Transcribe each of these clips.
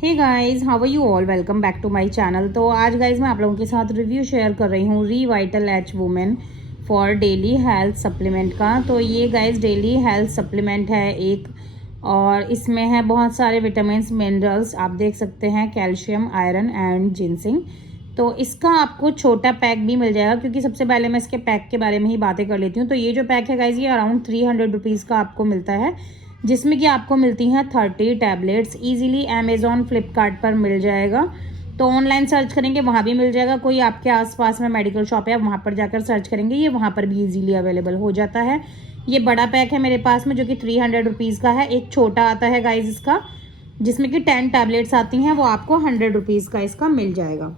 Hey guys, how are you all, welcome back to my channel. तो आज guys मैं आप लोगों के साथ रिव्यू शेयर कर रही हूँ Revital H women for daily health supplement का। तो ये गाइस डेली हेल्थ सप्लीमेंट है एक, और इसमें है बहुत सारे विटामिन मिनरल्स, आप देख सकते हैं, कैल्शियम, आयरन एंड जिंसिंग। तो इसका आपको छोटा पैक भी मिल जाएगा, क्योंकि सबसे पहले मैं इसके पैक के बारे में ही बातें कर लेती हूँ। तो ये जो पैक है गाइस, ये अराउंड 300 रुपीज़ का आपको मिलता है, जिसमें कि आपको मिलती हैं 30 टैबलेट्स। इजीली अमेजॉन, फ्लिपकार्ट पर मिल जाएगा। तो ऑनलाइन सर्च करेंगे वहाँ भी मिल जाएगा, कोई आपके आसपास में मेडिकल शॉप है वहाँ पर जाकर सर्च करेंगे, ये वहाँ पर भी इजीली अवेलेबल हो जाता है। ये बड़ा पैक है मेरे पास में, जो कि 300 रुपीज़ का है। एक छोटा आता है गाइज इसका, जिसमें कि 10 टैबलेट्स आती हैं, वो आपको 100 रुपीज़ का इसका मिल जाएगा।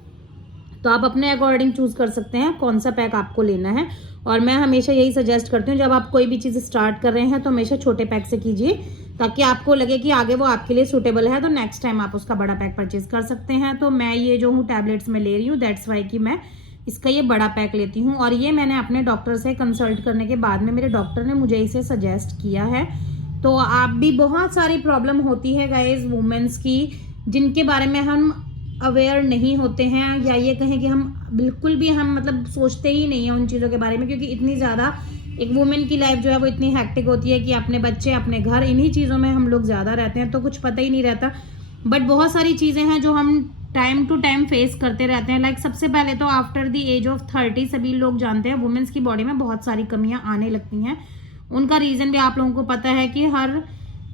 तो आप अपने अकॉर्डिंग चूज कर सकते हैं कौन सा पैक आपको लेना है। और मैं हमेशा यही सजेस्ट करती हूँ, जब आप कोई भी चीज़ स्टार्ट कर रहे हैं तो हमेशा छोटे पैक से कीजिए, ताकि आपको लगे कि आगे वो आपके लिए सूटेबल है, तो नेक्स्ट टाइम आप उसका बड़ा पैक परचेज कर सकते हैं। तो मैं ये जो हूँ टैबलेट्स में ले रही हूँ, दैट्स वाई कि मैं इसका ये बड़ा पैक लेती हूँ। और ये मैंने अपने डॉक्टर से कंसल्ट करने के बाद में मेरे डॉक्टर ने मुझे इसे सजेस्ट किया है। तो आप भी, बहुत सारी प्रॉब्लम होती है गाइज वुमेन्स की, जिनके बारे में हम अवेयर नहीं होते हैं, या ये कहें कि हम बिल्कुल भी मतलब सोचते ही नहीं है उन चीज़ों के बारे में, क्योंकि इतनी ज़्यादा एक वुमेन की लाइफ जो है वो इतनी हैक्टिक होती है कि अपने बच्चे, अपने घर, इन्हीं चीज़ों में हम लोग ज़्यादा रहते हैं, तो कुछ पता ही नहीं रहता। बट बहुत सारी चीज़ें हैं जो हम टाइम टू टाइम फेस करते रहते हैं। लाइक सबसे पहले तो आफ्टर द एज ऑफ 30 सभी लोग जानते हैं वुमेन्स की बॉडी में बहुत सारी कमियां आने लगती हैं। उनका रीज़न भी आप लोगों को पता है कि हर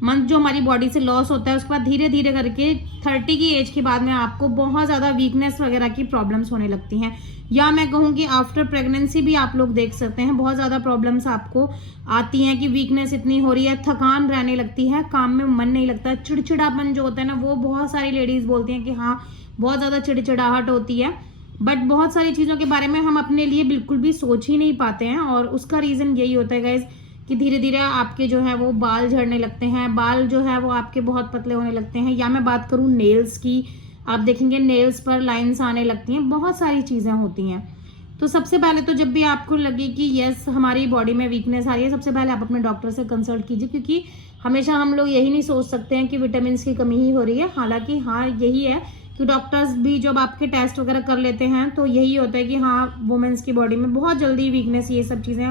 मंथ जो हमारी बॉडी से लॉस होता है, उसके बाद धीरे धीरे करके 30 की एज के बाद में आपको बहुत ज़्यादा वीकनेस वगैरह की प्रॉब्लम्स होने लगती हैं। या मैं कहूँ कि आफ्टर प्रेगनेंसी भी आप लोग देख सकते हैं बहुत ज़्यादा प्रॉब्लम्स आपको आती हैं, कि वीकनेस इतनी हो रही है, थकान रहने लगती है, काम में मन नहीं लगता, चिड़चिड़ापन जो होता है ना, वो बहुत सारी लेडीज़ बोलती हैं कि हाँ बहुत ज़्यादा चिड़चिड़ाहट होती है। बट बहुत सारी चीज़ों के बारे में हम अपने लिए बिल्कुल भी सोच ही नहीं पाते हैं, और उसका रीज़न यही होता है गाइज कि धीरे धीरे आपके जो है वो बाल झड़ने लगते हैं, बाल जो है वो आपके बहुत पतले होने लगते हैं। या मैं बात करूँ नेल्स की, आप देखेंगे नेल्स पर लाइंस आने लगती हैं, बहुत सारी चीज़ें होती हैं। तो सबसे पहले तो जब भी आपको लगे कि यस हमारी बॉडी में वीकनेस आ रही है, सबसे पहले आप अपने डॉक्टर से कंसल्ट कीजिए, क्योंकि हमेशा हम लोग यही नहीं सोच सकते हैं कि विटामिन की कमी ही हो रही है। हालांकि हाँ यही है कि डॉक्टर्स भी जब आपके टेस्ट वगैरह कर लेते हैं तो यही होता है कि हाँ वुमेन्स की बॉडी में बहुत जल्दी वीकनेस, ये सब चीज़ें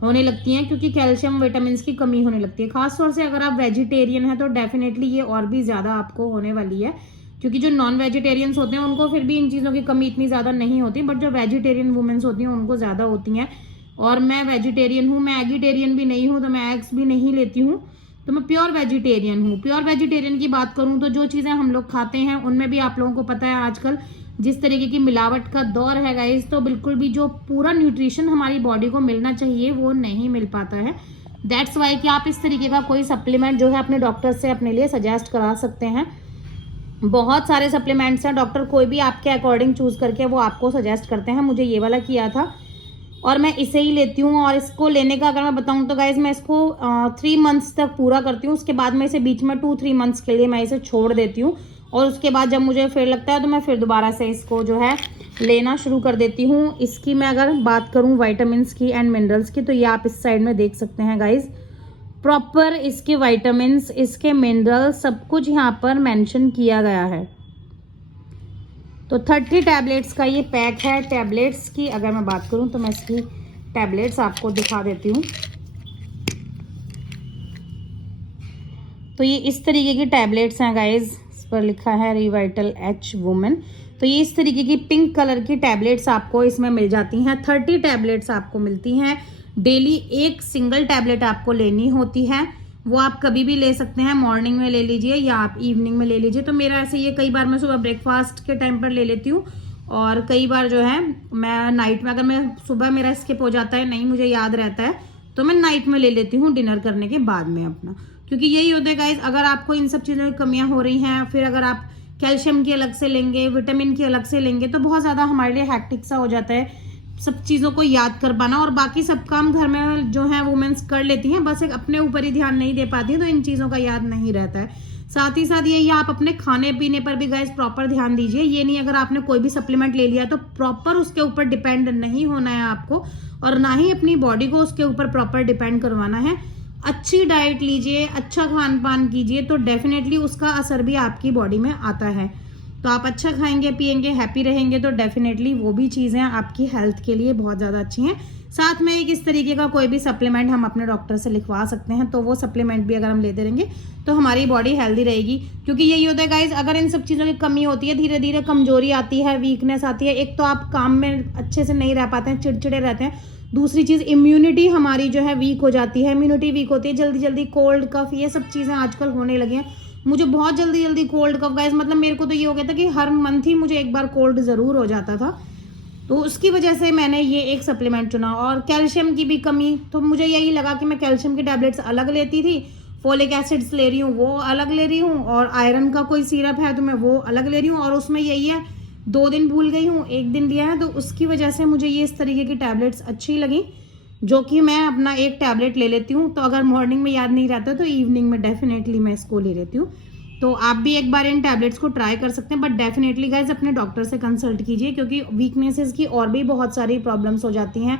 होने लगती हैं, क्योंकि कैल्शियम, विटामिन की कमी होने लगती है। खासतौर से अगर आप वेजिटेरियन हैं तो डेफिनेटली ये और भी ज़्यादा आपको होने वाली है, क्योंकि जो नॉन वेजिटेरियंस होते हैं उनको फिर भी इन चीज़ों की कमी इतनी ज़्यादा नहीं होती, बट जो वेजिटेरियन वुमेन्स होती हैं उनको ज़्यादा होती हैं। और मैं वेजिटेरियन हूँ, मैं एगिटेरियन भी नहीं हूँ, तो मैं एग्स भी नहीं लेती हूँ, तो मैं प्योर वेजिटेरियन हूँ। प्योर वेजिटेरियन की बात करूँ तो जो चीज़ें हम लोग खाते हैं उनमें भी आप लोगों को पता है आजकल जिस तरीके की मिलावट का दौर है गाइस, तो बिल्कुल भी जो पूरा न्यूट्रिशन हमारी बॉडी को मिलना चाहिए वो नहीं मिल पाता है। दैट्स वाई कि आप इस तरीके का कोई सप्लीमेंट जो है अपने डॉक्टर से अपने लिए सजेस्ट करा सकते हैं। बहुत सारे सप्लीमेंट्स हैं, डॉक्टर कोई भी आपके अकॉर्डिंग चूज करके वो आपको सजेस्ट करते हैं। मुझे ये वाला किया था और मैं इसे ही लेती हूँ। और इसको लेने का अगर मैं बताऊँ तो गाइज मैं इसको 3 मंथ्स तक पूरा करती हूँ, उसके बाद मैं इसे बीच में 2-3 मंथ्स के लिए मैं इसे छोड़ देती हूँ, और उसके बाद जब मुझे फिर लगता है तो मैं फिर दोबारा से इसको जो है लेना शुरू कर देती हूँ। इसकी मैं अगर बात करूँ विटामिन्स की एंड मिनरल्स की, तो ये आप इस साइड में देख सकते हैं गाइज, प्रॉपर इसके विटामिन्स, इसके मिनरल्स, सब कुछ यहाँ पर मेंशन किया गया है। तो 30 टैबलेट्स का ये पैक है। टैबलेट्स की अगर मैं बात करूं तो मैं इसकी टैबलेट्स आपको दिखा देती हूँ। तो ये इस तरीके की टैबलेट्स हैं गाइज, इस पर लिखा है रिवाइटल एच वुमेन। तो ये इस तरीके की पिंक कलर की टैबलेट्स आपको इसमें मिल जाती हैं। 30 टैबलेट्स आपको मिलती हैं डेली। एक सिंगल टैबलेट आपको लेनी होती है, वो आप कभी भी ले सकते हैं, मॉर्निंग में ले लीजिए या आप इवनिंग में ले लीजिए। तो मेरा ऐसे ये कई बार मैं सुबह ब्रेकफास्ट के टाइम पर ले लेती हूँ, और कई बार जो है मैं नाइट में, अगर मैं सुबह मेरा स्किप हो जाता है, नहीं मुझे याद रहता है, तो मैं नाइट में ले लेती हूँ डिनर करने के बाद में अपना। क्योंकि यही होता है गाइज, अगर आपको इन सब चीज़ों की कमियाँ हो रही हैं, फिर अगर आप कैल्शियम की अलग से लेंगे, विटामिन की अलग से लेंगे, तो बहुत ज़्यादा हमारे लिए हैक्टिक सा हो जाता है सब चीज़ों को याद कर पाना। और बाकी सब काम घर में जो है वुमेन्स कर लेती हैं, बस एक अपने ऊपर ही ध्यान नहीं दे पाती हैं, तो इन चीज़ों का याद नहीं रहता है। साथ ही साथ यही आप अपने खाने पीने पर भी गाइस प्रॉपर ध्यान दीजिए। ये नहीं अगर आपने कोई भी सप्लीमेंट ले लिया तो प्रॉपर उसके ऊपर डिपेंड नहीं होना है आपको, और ना ही अपनी बॉडी को उसके ऊपर प्रॉपर डिपेंड करवाना है। अच्छी डाइट लीजिए, अच्छा खान पान कीजिए, तो डेफिनेटली उसका असर भी आपकी बॉडी में आता है। तो आप अच्छा खाएंगे पिएंगे, हैप्पी रहेंगे, तो डेफिनेटली वो भी चीज़ें आपकी हेल्थ के लिए बहुत ज़्यादा अच्छी हैं। साथ में एक इस तरीके का कोई भी सप्लीमेंट हम अपने डॉक्टर से लिखवा सकते हैं, तो वो सप्लीमेंट भी अगर हम लेते रहेंगे तो हमारी बॉडी हेल्दी रहेगी। क्योंकि यही होता है गाइज, अगर इन सब चीज़ों की कमी होती है, धीरे धीरे कमजोरी आती है, वीकनेस आती है। एक तो आप काम में अच्छे से नहीं रह पाते हैं, चिड़चिड़े रहते हैं। दूसरी चीज़, इम्यूनिटी हमारी जो है वीक हो जाती है। इम्यूनिटी वीक होती है, जल्दी जल्दी कोल्ड कफ ये सब चीज़ें आजकल होने लगी हैं। मुझे बहुत जल्दी जल्दी कोल्ड कफ गाइस, मतलब मेरे को तो ये हो गया था कि हर मंथ ही मुझे एक बार कोल्ड ज़रूर हो जाता था। तो उसकी वजह से मैंने ये एक सप्लीमेंट चुना। और कैल्शियम की भी कमी, तो मुझे यही लगा कि मैं कैल्शियम की टैबलेट्स अलग लेती थी, फोलिक एसिड्स ले रही हूँ वो अलग ले रही हूँ, और आयरन का कोई सिरप है तो मैं वो अलग ले रही हूँ। और उसमें यही है 2 दिन भूल गई हूँ, 1 दिन लिया है, तो उसकी वजह से मुझे ये इस तरीके की टैबलेट्स अच्छी लगी, जो कि मैं अपना एक टैबलेट ले लेती हूँ। तो अगर मॉर्निंग में याद नहीं रहता तो इवनिंग में डेफिनेटली मैं इसको ले लेती हूँ। तो आप भी एक बार इन टैबलेट्स को ट्राई कर सकते हैं, बट डेफिनेटली गाइज अपने डॉक्टर से कंसल्ट कीजिए, क्योंकि वीकनेसेस की और भी बहुत सारी प्रॉब्लम्स हो जाती हैं,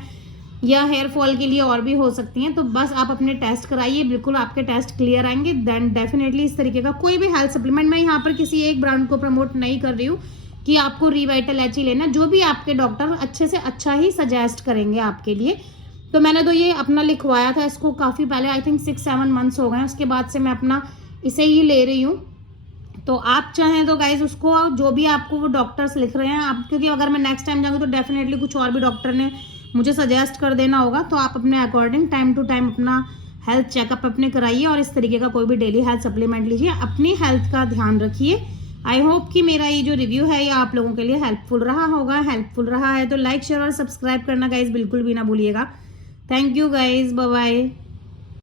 या हेयर फॉल के लिए और भी हो सकती हैं। तो बस आप अपने टेस्ट कराइए, बिल्कुल आपके टेस्ट क्लियर आएंगे, देन डेफिनेटली इस तरीके का कोई भी हेल्थ सप्लीमेंट, मैं यहाँ पर किसी एक ब्रांड को प्रमोट नहीं कर रही हूँ कि आपको रिवाइटल एच ही लेना, जो भी आपके डॉक्टर अच्छे से अच्छा ही सजेस्ट करेंगे आपके लिए। तो मैंने तो ये अपना लिखवाया था, इसको काफ़ी पहले, आई थिंक 6-7 मंथ्स हो गए, उसके बाद से मैं अपना इसे ही ले रही हूँ। तो आप चाहें तो गाइज उसको, जो भी आपको वो डॉक्टर्स लिख रहे हैं आप, क्योंकि अगर मैं नेक्स्ट टाइम जाऊँगी तो डेफिनेटली कुछ और भी डॉक्टर ने मुझे सजेस्ट कर देना होगा, तो आप अपने अकॉर्डिंग टाइम टू टाइम अपना हेल्थ चेकअप अपने कराइए, और इस तरीके का कोई भी डेली हेल्थ सप्लीमेंट लीजिए, अपनी हेल्थ का ध्यान रखिए। आई होप कि मेरा ये जो रिव्यू है ये आप लोगों के लिए हेल्पफुल रहा होगा। हेल्पफुल रहा है तो लाइक शेयर और सब्सक्राइब करना गाइज बिल्कुल भी ना भूलिएगा। Thank you guys, bye bye.